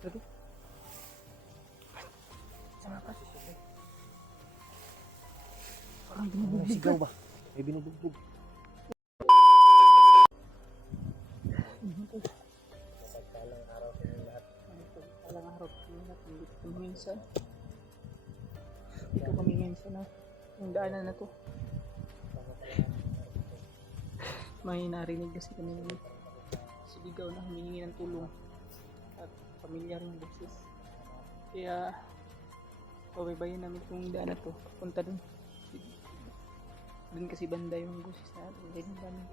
Lagi. Sama ka. Parang binubugbog Sigaw ba? May binubugbog. Mapagpalang araw sa inyo lahat. Palang araw ko na dito kami minsan. Dito kami minsan na yung daanan na to. May narinig kasi kami ng sigaw na humihingi ng tulong at pamilyar yung boses. Kaya pabaybayin namin kung daan na to punta dun. Dun kasi banda yung boses na rin namin.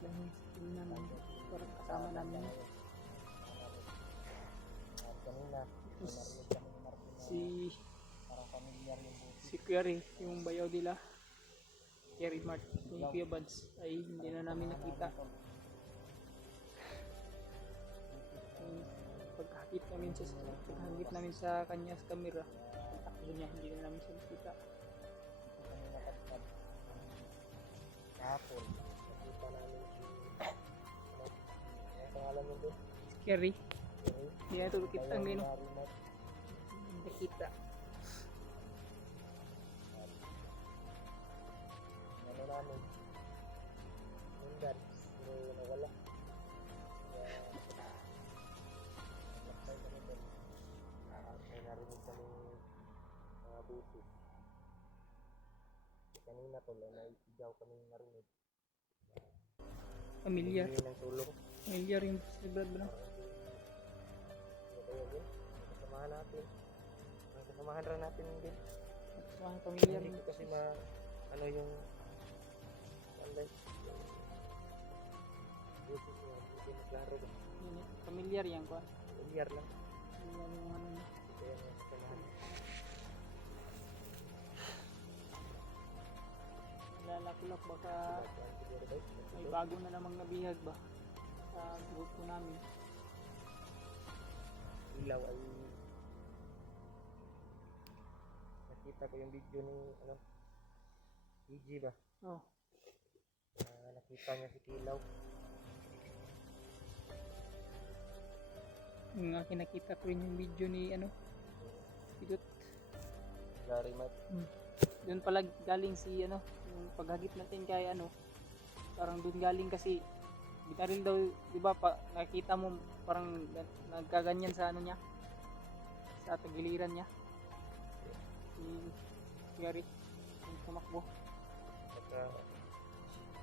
Dahil sa namin parang kasama namin. Si Kuya Ray, yung bayaw nila, Kuya Ray Mart, yung Kuya Buds ay hindi na namin nakita. Paghagip namin sa kanya sa camera, ang takbo niya, hindi na namin siya nakita. Kahapon, nakita namin si... Ano pangalan mo doon? Si Kuya Ray, hindi na ito nakita ang gano'n. Nakita. Ano namin? Mundan. Pero nawala. Kaya... Nagsay kami doon. May narinig kami mga busis. Kanina to, may sigaw kami narinig. Pamilyar. Hindi ng tulong. Pamilyar yung boses ni Brad, bro. Kaya yun, kasamahan natin. Ang kasamahan rin natin din. Mga pamilyar Hindi yung ko kasi ano yung busis niya, hindi maklaro ba? pamilyar yan ko. Pamilyar lang. Pamilyar yung ano niya. Kaya nga kasamahan. Lalakulak baka Siguro ba? may bago na namang nabihag ba sa grupo namin. Ilaw ay nakita ko yung video ni ano PG ba? Oh, Nakita niya si Kilaw. yung nakita ko rin yung video ni ano, Pidot. Gary Mat. Doon pala galing si ano, yung paghagip natin kay ano, parang doon galing kasi binaril daw, di ba, nakita mo parang nagkaganyan sa ano niya, sa tagiliran niya. Si Gary, yung tumakbo. Saka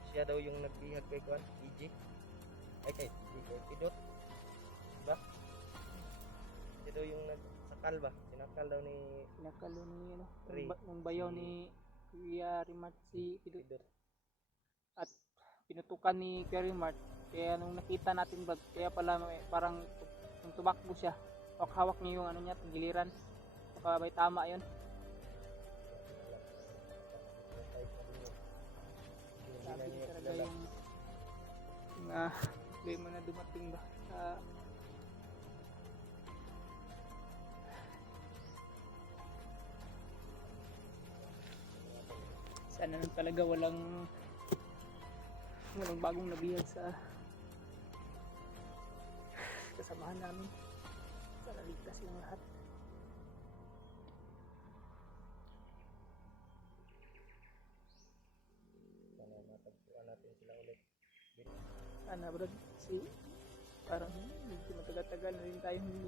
siya daw yung nagbihag kay Kwan, PG. Ay kay Pidot. Diba? Siya daw yung nagsakal ba? Sinakal daw ni Pinakalo ni ano, Ray. yung bayaw ni Kuya Rimart si Pidot. Pidot. At pinutukan ni Kuya Rimart. Kaya nung nakita natin ba, kaya pala parang nung tumakbo siya, hawak niya yung ano niya, giliran. Baka may tama yun. Sabi niya talaga yung problema na dumating ba sa sana lang talaga walang bagong nabihag sa kasamahan namin. Sana ligtas yung lahat. Sana matagpuan natin sila ulit. Sana bro, parang medyo matagal-tagal na rin tayo hindi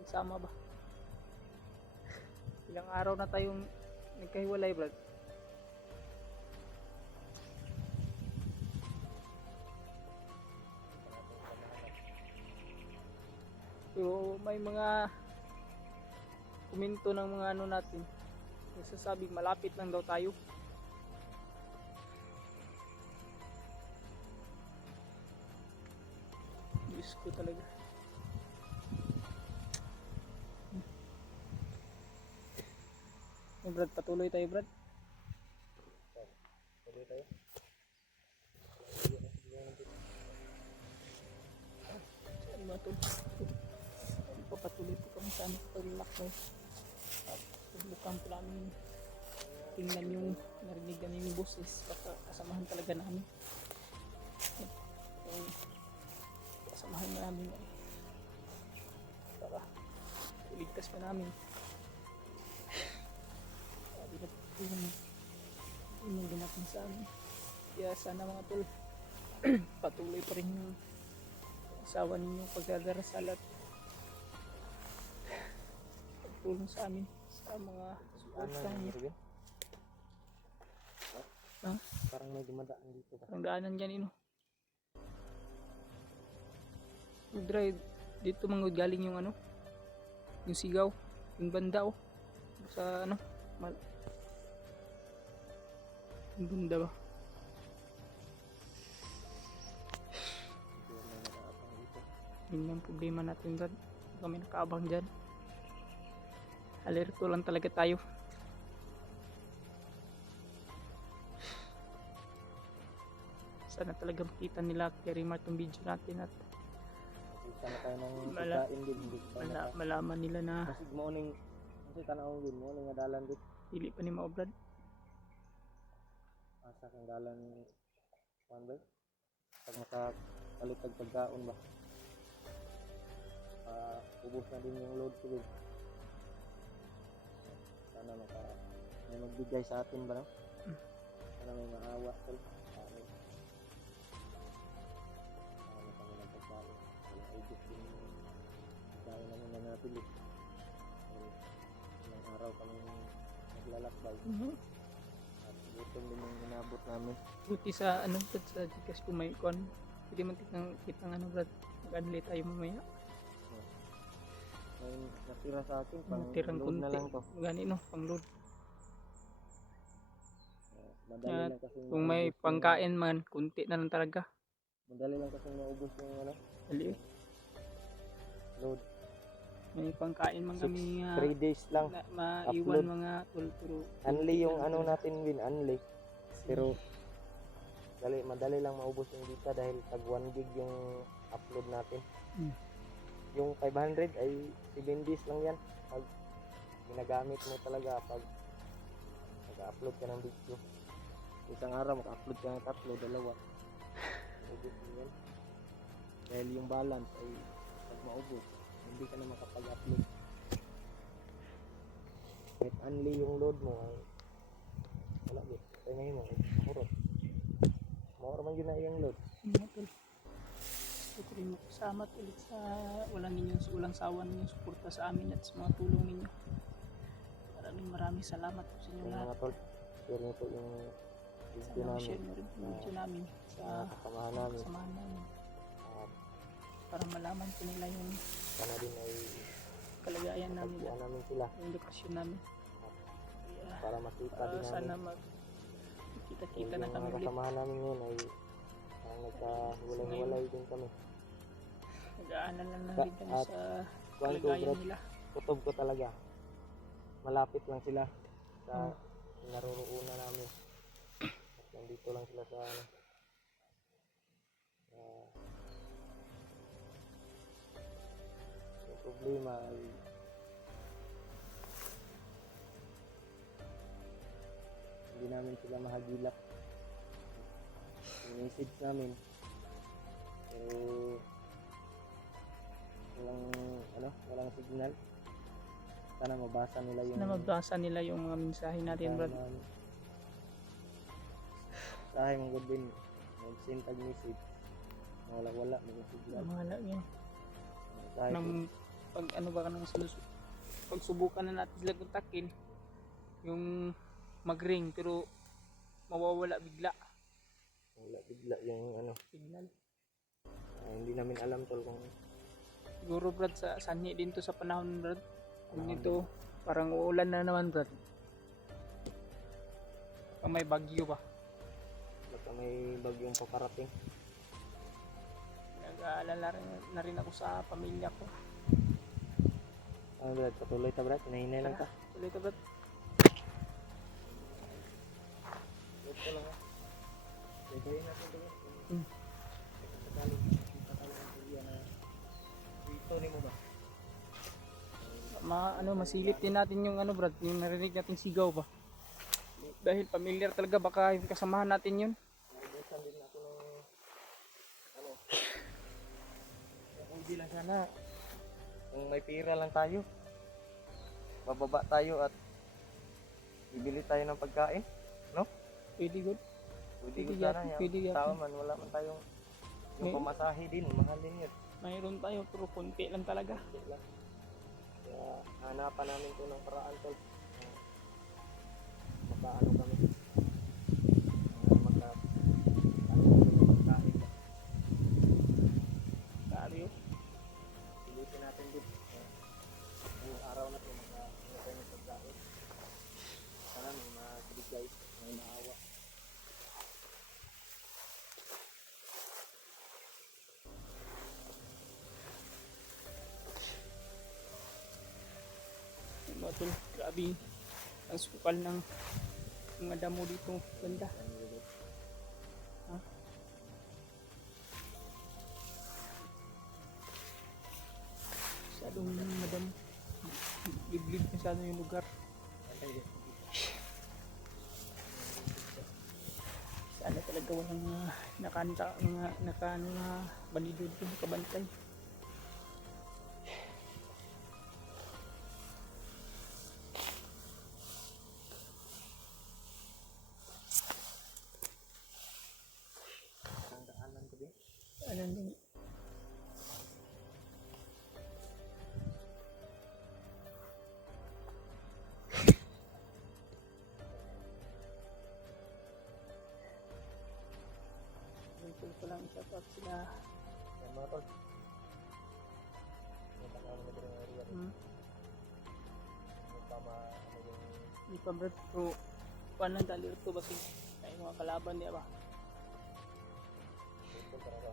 nagsama ba. Ilang araw na tayong nagkahiwalay bro. So may mga komento ng mga ano natin, nagsasabing malapit lang daw tayo. Diyos ko talaga. Brad, patuloy tayo Brad. Tuloy tayo. Saan ba ito? Papatuloy po kami sa ano, paglakbay. At subukan po namin tingnan yung narinig namin yung boses. Kasamahan talaga namin. Kasamahan namin bigas pa namin. Sabi na yung ginapin sa amin. Kaya sana mga tol, patuloy pa rin yung asawa ninyong pagdadarasal at pagtulong sa amin sa mga suporta niyo. Ha? Parang may dumadaan dito ba? Ang daanan dyan, Drive dito galing yung yung sigaw, yung banda sa yung banda ba? Yun yung problema natin, Brad. Kami nakaabang dyan. Alerto lang talaga tayo. Sana talaga makita nila kay Rimar tong video natin at Sana tayo ng pagkain din. malaman nila na Kasi morning, kasi tanaw din, morning nga dalan din. dili pa ni mao, Brad. Asa kang dalan, kuan ba? Pag makapalit tag pagkaon ba? Ubos na din yung load ko din. Sana may magbigay sa atin ba, no? Sana may maawa tol. Dahil naman na napili. Ilang araw kami naglalakbay. At gutom din yung inabot namin. Buti sa Brad, sa Gcash ko may kon. Pwede man kitang Brad. Mag-unli tayo mamaya. May natira sa akin, pang Tirang load na kunti. lang to. Gani pang load. Madali lang kasi Kung may pangkain man, kunti na lang talaga. Madali lang kasi maubos yung Dali. load. May pangkain man kami 3 days lang. maiwan Upload. mga tol, pero Unli yung natin win, unli. Pero madali lang maubos yung data dahil tag 1 gig yung upload natin. Yung 500 ay 7 days lang yan. Pag ginagamit mo talaga pag nag-upload ka ng video. Isang araw maka-upload ka ng 3, 2. Ubos yan. Dahil yung balance ay pag maubos, hindi ka na makapag-upload. Kahit unli yung load mo ay wala din. Kaya ngayon mo, mahurot. Mahurot man yun na yung load. mga tol. Gusto ko rin makasama ulit sa walang sawa ninyong suporta sa amin at sa mga tulong ninyo. Maraming salamat po sa inyo Yung lahat. mga tol, share nyo po yung video Sana namin. share nyo rin yung video namin sa kasamahan namin. kasamahan namin At para malaman po nila yung sana din ay kalagayan namin pagkian at namin sila yung lokasyon namin. Kaya para makita din sana namin. magkita-kita na Yung kami mga ulit. kasamahan namin ngayon ay nagkahiwalay-hiwalay din kami. Nag-aanal lang At rin kami sa Kuan ko, kalagayan Brad, nila. kutob ko talaga. Malapit lang sila sa naroroonan namin. At nandito lang sila sa yung problema ay hindi namin sila mahagilap. Yung message namin pero walang signal. Sana mabasa nila yung Sana mabasa nila yung mga mensahe natin, Brad. Sahay mong good din mag-send tag message wala may signal. Mahala yun. Sahay Nang pag subukan na natin sila kontakin, yung mag-ring pero mawawala bigla. wala bigla yung Signal. hindi namin alam tol kung Siguro, Brad, sa sanhi din to sa panahon, Brad. Dito, parang uulan na naman, Brad. Baka may bagyo ba? baka may bagyong paparating. Nag-aalala na rin ako sa pamilya ko. Brad, patuloy ta Brad, hinahinay lang ta. Tuloy ka, Brad. Ito lang ha. Gagawin natin ito. Dito ni mo ba? Masilip din natin yung Brad, yung narinig natin sigaw ba. Dahil familiar talaga, baka yung kasamahan natin yun. Naubusan din ako ng hindi lang sana kung may pira lang tayo bababa tayo at bibili tayo ng pagkain. Pwede good. Pwede Pwede ko sana yan, yan. pwede yan. Tao man, wala man tayong yung May- pamasahe din, mahal din yun. Mayroon tayo pero konti lang talaga. Kaya hanapan namin to ng paraan tol. Makaano kami. Maka ano ng pagkain. Karyo. Pilitin natin din. Yung araw na ito tayo ng pagkain. Sana may mabigay, may maawa. Mga tol, grabe. Ang sukal ng mga damo dito. Ganda. Ha? Masyadong madam. Liblib masyado yung lugar. Sana talaga walang nakanta, mga bandido dito nakabantay. Ang daanan ko din. Alam din. Tungkol ko lang isa pa sila. Yan mga tol. Yung tanawin na din ang area. Yung tama, ano yung Di pa bro, pero paano dali ito basig ay mga kalaban niya ba? tol talaga.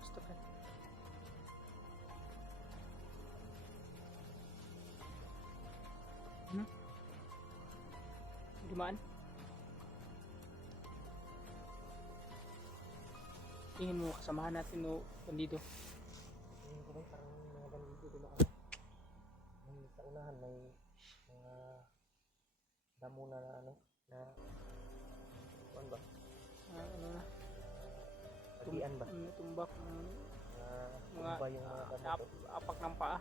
Gusto ka. Dumaan? Tingin mo kasamahan natin no bandido. Tingin ko rin parang mga bandido din ako. Sa unahan may mga damo na ano na ano ba? Ano na? Pagian ba? Tumbak Mga tumba yung mga damo to. apak ng paa.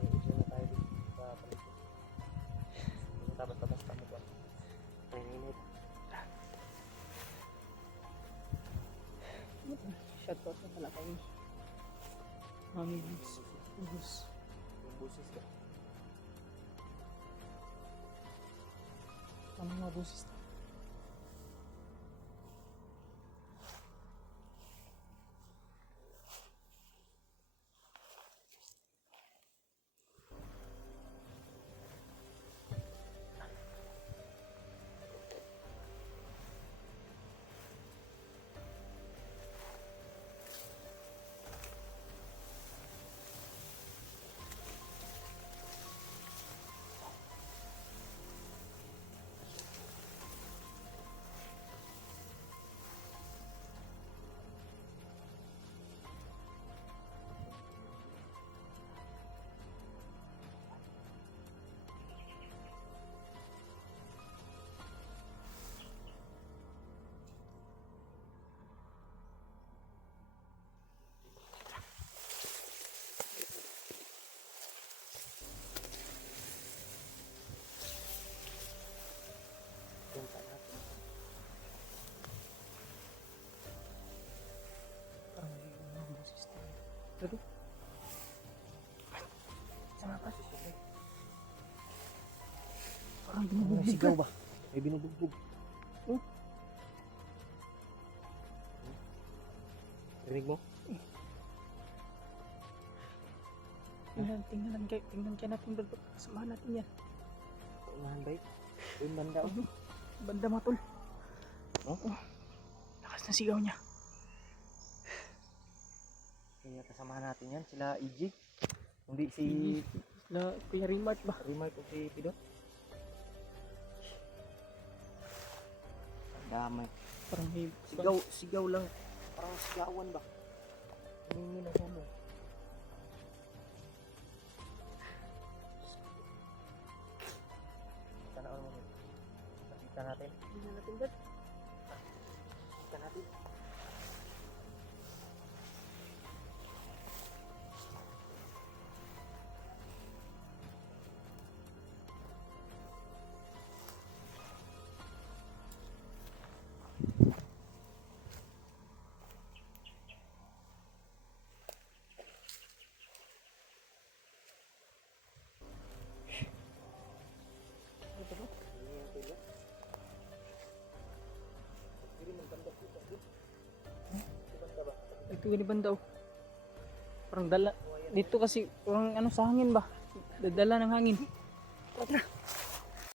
Ito na tayo dito sa paligid. Yung tabas-tabas kami ba? Paninit. Shoutout na pala kami. Mami Bus. Bus. Yung busis ka. Ano mga busis? Punta natin. Parang may mga busis tayo. Pero sama pa. Parang May binubugbog sigaw ka. ba? May binubugbog. Oh. Rinig mo? Tingnan kaya natin bro. Kasamahan natin yan. Unahan ba? Yung banda oh. Banda matol. Oh? Lakas na sigaw niya. Kaya kasamahan natin yan, sila EJ. Hindi si La, Kuya Rimart ba? Rimar o si Pidot. Ang damay. Parang may Sigaw lang. Parang sigawan ba? Humingi na ano. Tanaw mo. Nakita natin. Hindi na natin dad. Nakita natin. Ito ni banda oh. Parang dala. Dito kasi parang ano sa hangin ba? Dadala ng hangin. Tara.